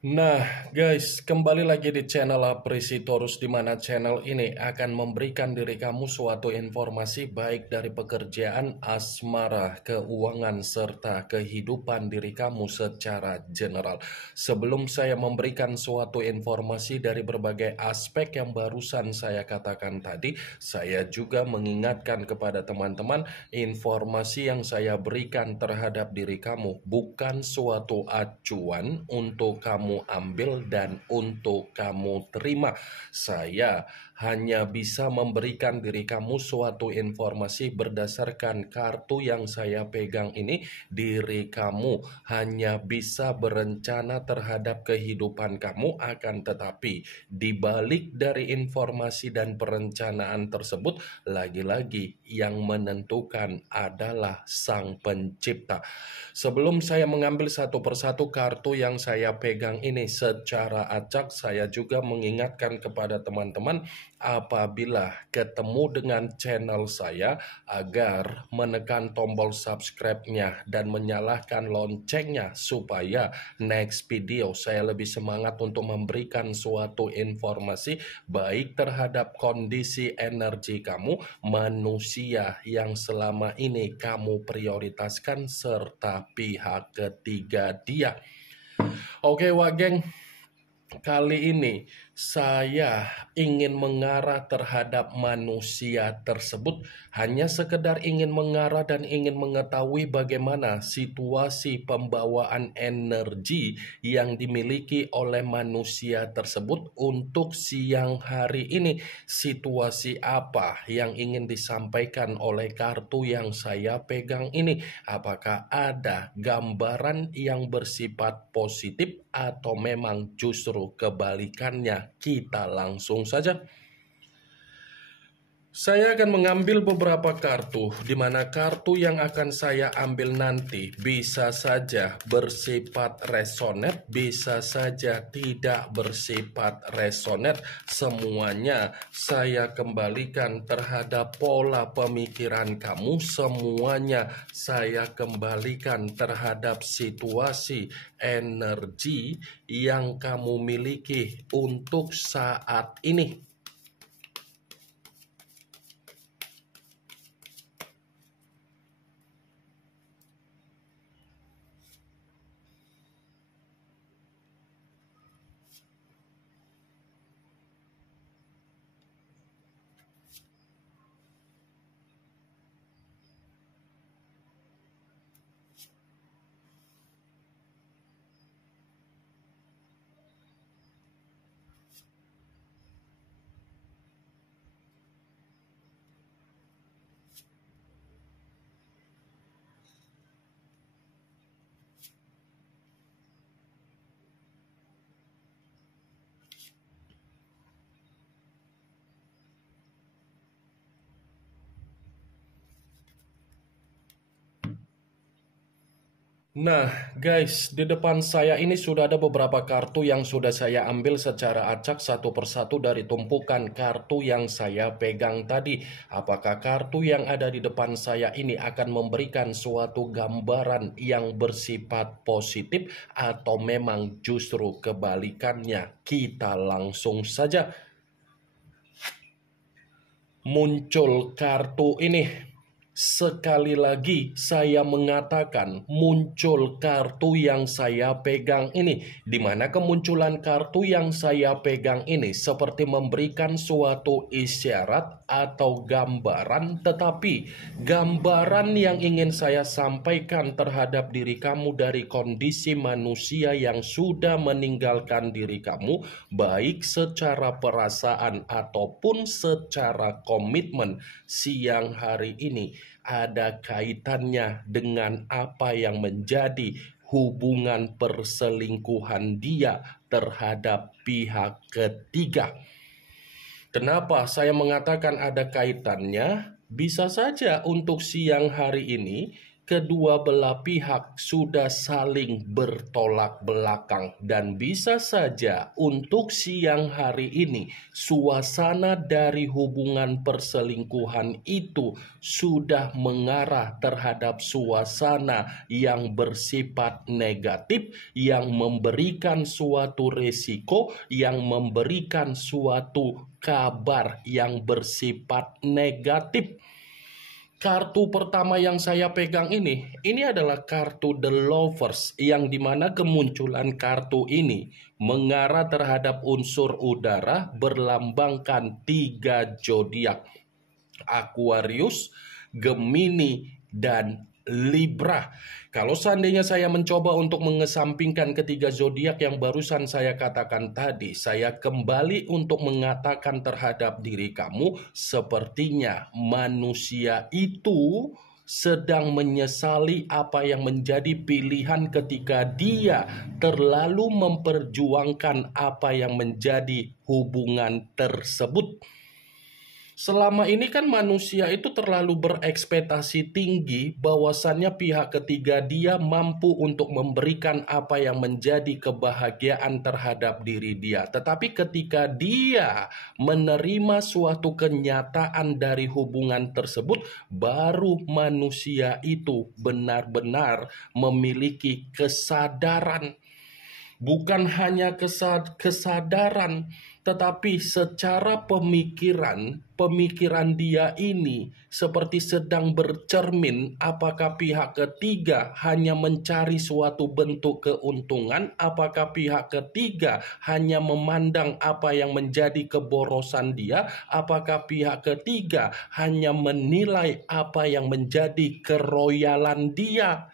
Nah, guys, kembali lagi di channel Apresitorus, di mana channel ini akan memberikan diri kamu suatu informasi baik dari pekerjaan, asmara, keuangan, serta kehidupan diri kamu secara general. Sebelum saya memberikan suatu informasi dari berbagai aspek yang barusan saya katakan tadi, saya juga mengingatkan kepada teman-teman, informasi yang saya berikan terhadap diri kamu bukan suatu acuan untuk kamu ambil dan untuk kamu terima. Saya hanya bisa memberikan diri kamu suatu informasi berdasarkan kartu yang saya pegang ini. Diri kamu hanya bisa berencana terhadap kehidupan kamu, akan tetapi di balik dari informasi dan perencanaan tersebut, lagi-lagi yang menentukan adalah Sang Pencipta. Sebelum saya mengambil satu persatu kartu yang saya pegang ini secara acak, saya juga mengingatkan kepada teman-teman apabila ketemu dengan channel saya agar menekan tombol subscribe-nya dan menyalakan loncengnya supaya next video saya lebih semangat untuk memberikan suatu informasi baik terhadap kondisi energi kamu, manusia yang selama ini kamu prioritaskan, serta pihak ketiga dia. Oke, Wageng. Kali ini saya ingin mengarah terhadap manusia tersebut, hanya sekedar ingin mengarah dan ingin mengetahui bagaimana situasi pembawaan energi yang dimiliki oleh manusia tersebut untuk siang hari ini. Situasi apa yang ingin disampaikan oleh kartu yang saya pegang ini? Apakah ada gambaran yang bersifat positif atau memang justru kebalikannya? Kita langsung saja. Saya akan mengambil beberapa kartu, di mana kartu yang akan saya ambil nanti bisa saja bersifat resonet, bisa saja tidak bersifat resonet. Semuanya saya kembalikan terhadap pola pemikiran kamu, semuanya saya kembalikan terhadap situasi energi yang kamu miliki untuk saat ini. Nah, guys, di depan saya ini sudah ada beberapa kartu yang sudah saya ambil secara acak satu persatu dari tumpukan kartu yang saya pegang tadi. Apakah kartu yang ada di depan saya ini akan memberikan suatu gambaran yang bersifat positif atau memang justru kebalikannya? Kita langsung saja. Muncul kartu ini. Sekali lagi saya mengatakan muncul kartu yang saya pegang ini, di mana kemunculan kartu yang saya pegang ini seperti memberikan suatu isyarat atau gambaran, tetapi gambaran yang ingin saya sampaikan terhadap diri kamu dari kondisi manusia yang sudah meninggalkan diri kamu, baik secara perasaan ataupun secara komitmen, siang hari ini ada kaitannya dengan apa yang menjadi hubungan perselingkuhan dia terhadap pihak ketiga. Kenapa saya mengatakan ada kaitannya? Bisa saja untuk siang hari ini kedua belah pihak sudah saling bertolak belakang, dan bisa saja untuk siang hari ini suasana dari hubungan perselingkuhan itu sudah mengarah terhadap suasana yang bersifat negatif, yang memberikan suatu resiko, yang memberikan suatu kabar yang bersifat negatif. Kartu pertama yang saya pegang ini adalah kartu The Lovers, yang dimana kemunculan kartu ini mengarah terhadap unsur udara berlambangkan 3 zodiak: Aquarius, Gemini, dan Libra. Kalau seandainya saya mencoba untuk mengesampingkan ketiga zodiak yang barusan saya katakan tadi, saya kembali untuk mengatakan terhadap diri kamu, sepertinya manusia itu sedang menyesali apa yang menjadi pilihan ketika dia terlalu memperjuangkan apa yang menjadi hubungan tersebut. Selama ini kan manusia itu terlalu berekspektasi tinggi bahwasannya pihak ketiga dia mampu untuk memberikan apa yang menjadi kebahagiaan terhadap diri dia. Tetapi ketika dia menerima suatu kenyataan dari hubungan tersebut, baru manusia itu benar-benar memiliki kesadaran. Bukan hanya kesadaran, tetapi secara pemikiran dia ini seperti sedang bercermin apakah pihak ketiga hanya mencari suatu bentuk keuntungan, apakah pihak ketiga hanya memandang apa yang menjadi keborosan dia, apakah pihak ketiga hanya menilai apa yang menjadi keroyalan dia.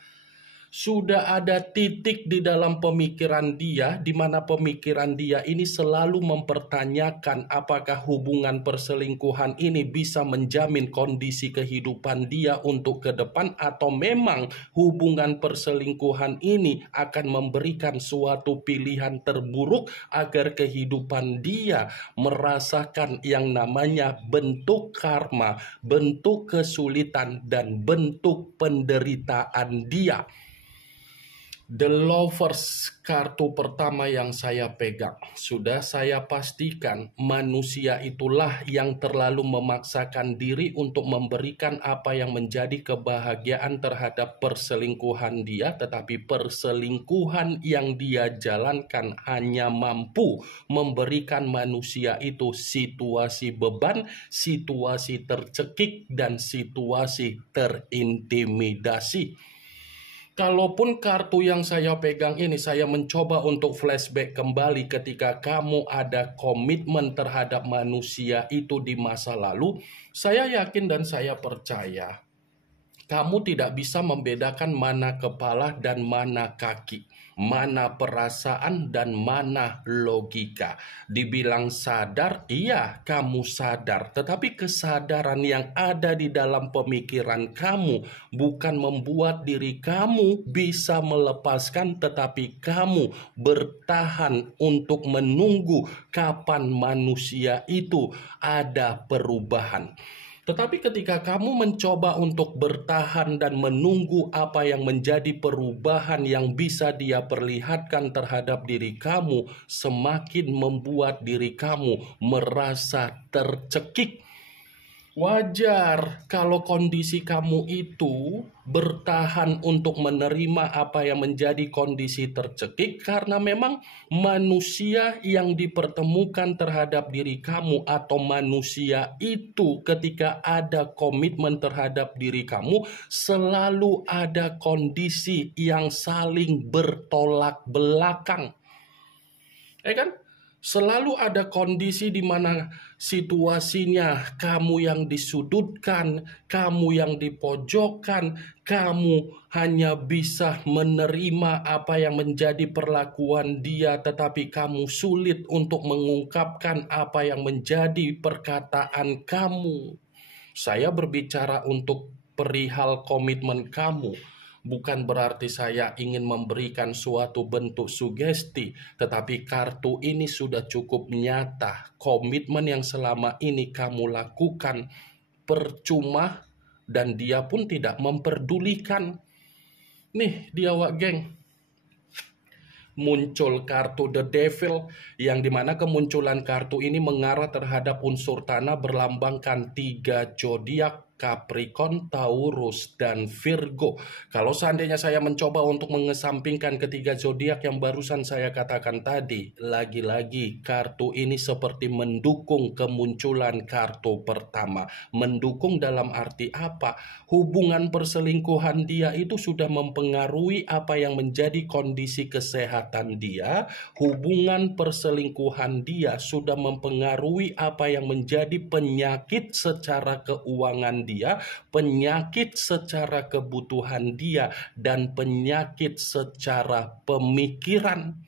Sudah ada titik di dalam pemikiran dia, di mana pemikiran dia ini selalu mempertanyakan apakah hubungan perselingkuhan ini bisa menjamin kondisi kehidupan dia untuk ke depan, atau memang hubungan perselingkuhan ini akan memberikan suatu pilihan terburuk agar kehidupan dia merasakan yang namanya bentuk karma, bentuk kesulitan, dan bentuk penderitaan dia. The Lovers, kartu pertama yang saya pegang. Sudah saya pastikan manusia itulah yang terlalu memaksakan diri untuk memberikan apa yang menjadi kebahagiaan terhadap perselingkuhan dia, tetapi perselingkuhan yang dia jalankan hanya mampu memberikan manusia itu situasi beban, situasi tercekik, dan situasi terintimidasi. Kalaupun kartu yang saya pegang ini, saya mencoba untuk flashback kembali ketika kamu ada komitmen terhadap manusia itu di masa lalu, saya yakin dan saya percaya kamu tidak bisa membedakan mana kepala dan mana kaki, mana perasaan dan mana logika. Dibilang sadar, iya kamu sadar, tetapi kesadaran yang ada di dalam pemikiran kamu bukan membuat diri kamu bisa melepaskan, tetapi kamu bertahan untuk menunggu kapan manusia itu ada perubahan. Tetapi ketika kamu mencoba untuk bertahan dan menunggu apa yang menjadi perubahan yang bisa dia perlihatkan terhadap diri kamu, semakin membuat diri kamu merasa tercekik. Wajar kalau kondisi kamu itu bertahan untuk menerima apa yang menjadi kondisi tercekik, karena memang manusia yang dipertemukan terhadap diri kamu atau manusia itu ketika ada komitmen terhadap diri kamu selalu ada kondisi yang saling bertolak belakang. Ya kan? Selalu ada kondisi di mana situasinya kamu yang disudutkan, kamu yang dipojokkan, kamu hanya bisa menerima apa yang menjadi perlakuan dia, tetapi kamu sulit untuk mengungkapkan apa yang menjadi perkataan kamu. Saya berbicara untuk perihal komitmen kamu. Bukan berarti saya ingin memberikan suatu bentuk sugesti, tetapi kartu ini sudah cukup nyata. Komitmen yang selama ini kamu lakukan percuma dan dia pun tidak memperdulikan. Nih dia wak geng, muncul kartu The Devil, yang dimana kemunculan kartu ini mengarah terhadap unsur tanah berlambangkan 3 zodiak, Capricorn, Taurus, dan Virgo. Kalau seandainya saya mencoba untuk mengesampingkan ketiga zodiak yang barusan saya katakan tadi, lagi-lagi kartu ini seperti mendukung kemunculan kartu pertama. Mendukung dalam arti apa? Hubungan perselingkuhan dia itu sudah mempengaruhi apa yang menjadi kondisi kesehatan dia. Hubungan perselingkuhan dia sudah mempengaruhi apa yang menjadi penyakit secara keuangan dia, penyakit secara kebutuhan dia, dan penyakit secara pemikiran.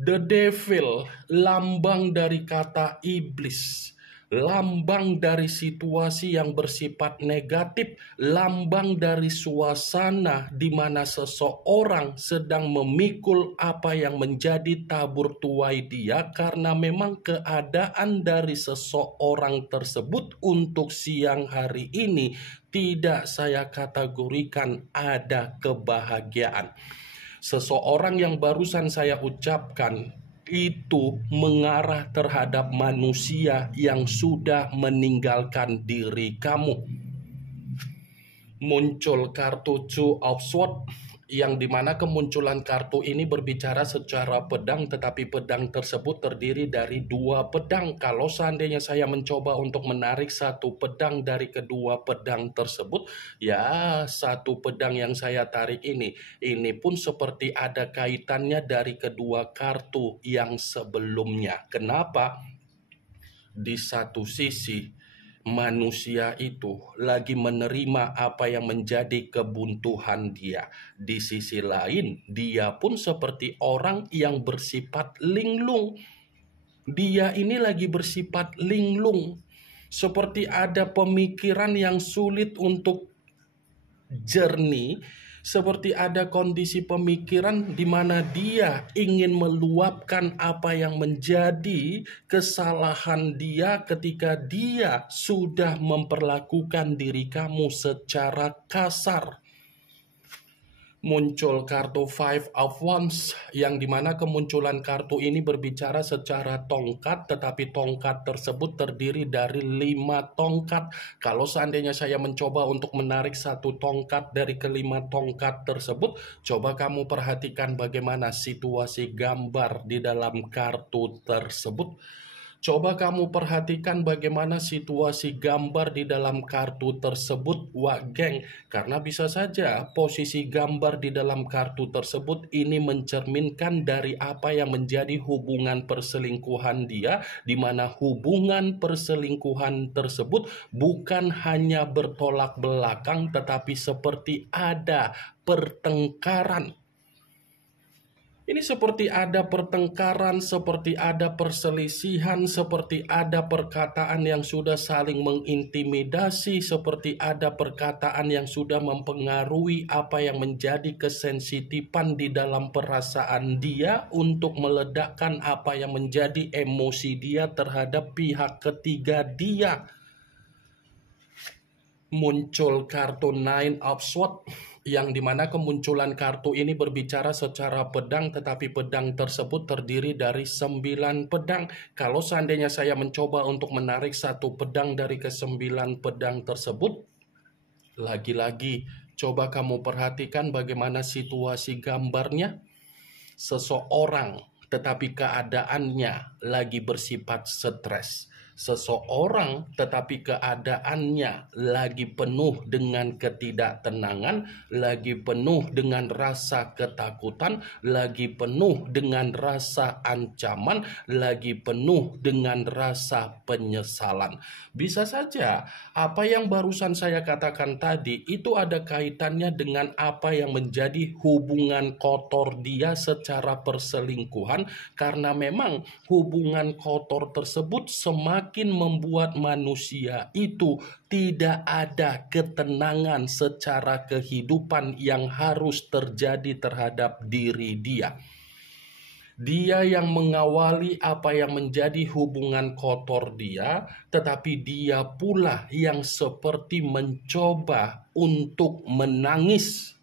The Devil, lambang dari kata iblis, lambang dari situasi yang bersifat negatif, lambang dari suasana di mana seseorang sedang memikul apa yang menjadi tabur tuai dia, karena memang keadaan dari seseorang tersebut untuk siang hari ini tidak saya kategorikan ada kebahagiaan. Seseorang yang barusan saya ucapkan itu mengarah terhadap manusia yang sudah meninggalkan diri kamu. Muncul kartu Two of Swords, yang dimana kemunculan kartu ini berbicara secara pedang, tetapi pedang tersebut terdiri dari 2 pedang. Kalau seandainya saya mencoba untuk menarik satu pedang dari kedua pedang tersebut, ya satu pedang yang saya tarik ini pun seperti ada kaitannya dari kedua kartu yang sebelumnya. Kenapa? Di satu sisi manusia itu lagi menerima apa yang menjadi kebuntuan dia. Di sisi lain, dia pun seperti orang yang bersifat linglung. Dia ini lagi bersifat linglung. Seperti ada pemikiran yang sulit untuk jernih, seperti ada kondisi pemikiran di mana dia ingin meluapkan apa yang menjadi kesalahan dia ketika dia sudah memperlakukan diri kamu secara kasar. Muncul kartu Five of Wands, yang dimana kemunculan kartu ini berbicara secara tongkat, tetapi tongkat tersebut terdiri dari 5 tongkat. Kalau seandainya saya mencoba untuk menarik satu tongkat dari kelima tongkat tersebut, coba kamu perhatikan bagaimana situasi gambar di dalam kartu tersebut. Coba kamu perhatikan bagaimana situasi gambar di dalam kartu tersebut, wak geng. Karena bisa saja posisi gambar di dalam kartu tersebut ini mencerminkan dari apa yang menjadi hubungan perselingkuhan dia, di mana hubungan perselingkuhan tersebut bukan hanya bertolak belakang, tetapi seperti ada pertengkaran. Ini seperti ada pertengkaran, seperti ada perselisihan, seperti ada perkataan yang sudah saling mengintimidasi, seperti ada perkataan yang sudah mempengaruhi apa yang menjadi kesensitifan di dalam perasaan dia untuk meledakkan apa yang menjadi emosi dia terhadap pihak ketiga dia. Muncul kartu Nine of Swords, yang dimana kemunculan kartu ini berbicara secara pedang, tetapi pedang tersebut terdiri dari 9 pedang. Kalau seandainya saya mencoba untuk menarik satu pedang dari ke-9 pedang tersebut, lagi-lagi coba kamu perhatikan bagaimana situasi gambarnya. Seseorang tetapi keadaannya lagi bersifat stres. Seseorang tetapi keadaannya lagi penuh dengan ketidaktenangan, lagi penuh dengan rasa ketakutan, lagi penuh dengan rasa ancaman, lagi penuh dengan rasa penyesalan. Bisa saja apa yang barusan saya katakan tadi itu ada kaitannya dengan apa yang menjadi hubungan kotor dia secara perselingkuhan, karena memang hubungan kotor tersebut semakin membuat manusia itu tidak ada ketenangan secara kehidupan yang harus terjadi terhadap diri dia. Dia yang mengawali apa yang menjadi hubungan kotor dia, tetapi dia pula yang seperti mencoba untuk menangis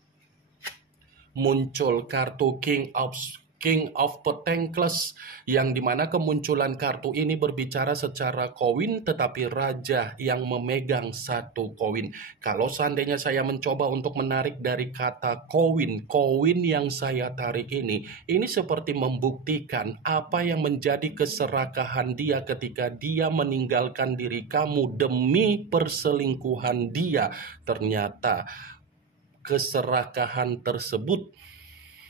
muncul kartu King of Pentacles, yang dimana kemunculan kartu ini berbicara secara koin, tetapi raja yang memegang satu koin. Kalau seandainya saya mencoba untuk menarik dari kata koin yang saya tarik ini seperti membuktikan apa yang menjadi keserakahan dia ketika dia meninggalkan diri kamu demi perselingkuhan dia. Ternyata keserakahan tersebut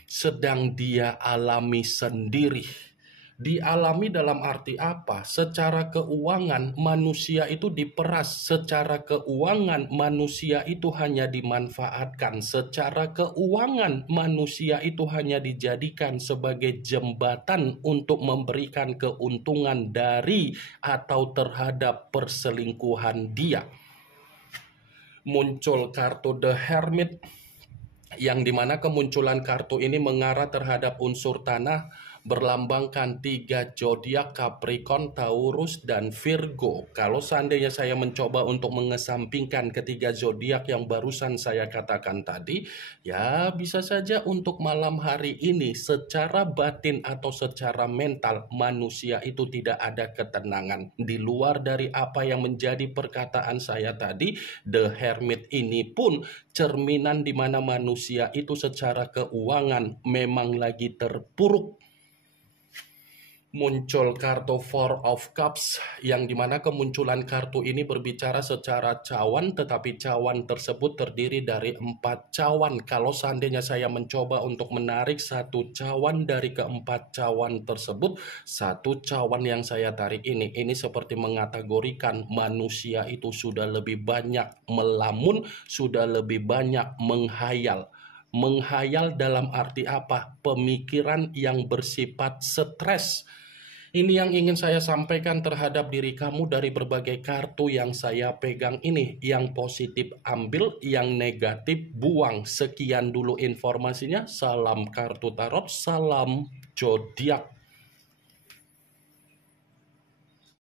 sedang dia alami sendiri. Dialami dalam arti apa? Secara keuangan manusia itu diperas, secara keuangan manusia itu hanya dimanfaatkan, secara keuangan manusia itu hanya dijadikan sebagai jembatan untuk memberikan keuntungan dari atau terhadap perselingkuhan dia. Muncul kartu The Hermit, yang dimana kemunculan kartu ini mengarah terhadap unsur tanah, berlambangkan 3 zodiak Capricorn, Taurus, dan Virgo. Kalau seandainya saya mencoba untuk mengesampingkan ketiga zodiak yang barusan saya katakan tadi, ya bisa saja untuk malam hari ini secara batin atau secara mental manusia itu tidak ada ketenangan. Di luar dari apa yang menjadi perkataan saya tadi, The Hermit ini pun cerminan di mana manusia itu secara keuangan memang lagi terpuruk. Muncul kartu Four of Cups, yang dimana kemunculan kartu ini berbicara secara cawan, tetapi cawan tersebut terdiri dari 4 cawan. Kalau seandainya saya mencoba untuk menarik satu cawan dari keempat cawan tersebut, satu cawan yang saya tarik ini seperti mengategorikan manusia itu sudah lebih banyak melamun, sudah lebih banyak menghayal. Menghayal dalam arti apa? Pemikiran yang bersifat stres. Ini yang ingin saya sampaikan terhadap diri kamu dari berbagai kartu yang saya pegang ini. Yang positif ambil, yang negatif buang. Sekian dulu informasinya. Salam kartu tarot, salam zodiak.